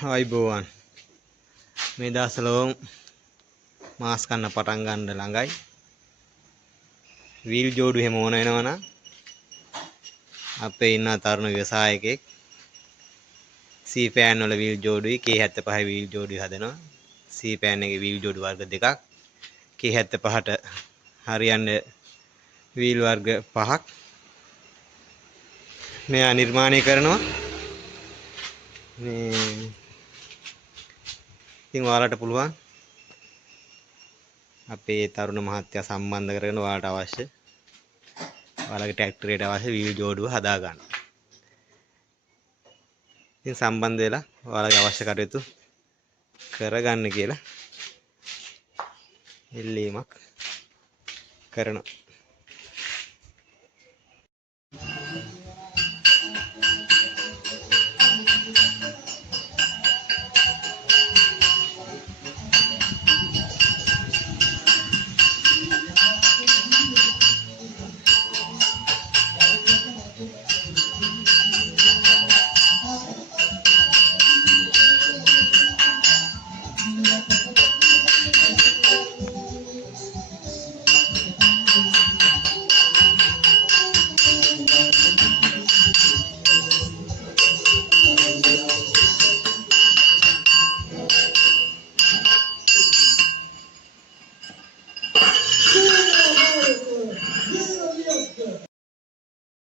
ආයිබෝවන් මේ දවස්වල මාස් කන්න පටන් ගන්න ළඟයි වීල් ජෝඩු එහෙම ඕන වෙනවනම් අපේ ඉන්න තරුණ ව්‍යවසායකෙක් සී පෑන් වල වීල් ජෝඩුයි K75 වීල් ජෝඩුයි හදනවා සී පෑන් එකේ වීල් ජෝඩු වර්ග දෙකක් K75ට හරියන්නේ වීල් වර්ග 5ක් මෙයා නිර්මාණය කරනවා මේ ඉතින් ඔයාලට පුළුවන් අපේ තරුණ මහත්තයා සම්බන්ධ කරගෙන ඔයාලට අවශ්‍ය ඔයාලගේ ට්‍රැක්ටරයට අවශ්‍ය වීල් ජෝඩුව හදා ගන්න. ඉතින් සම්බන්ධ වෙලා ඔයාලගේ අවශ්‍ය කටයුතු කරගන්න කියලා ඉල්ලීමක් කරනවා.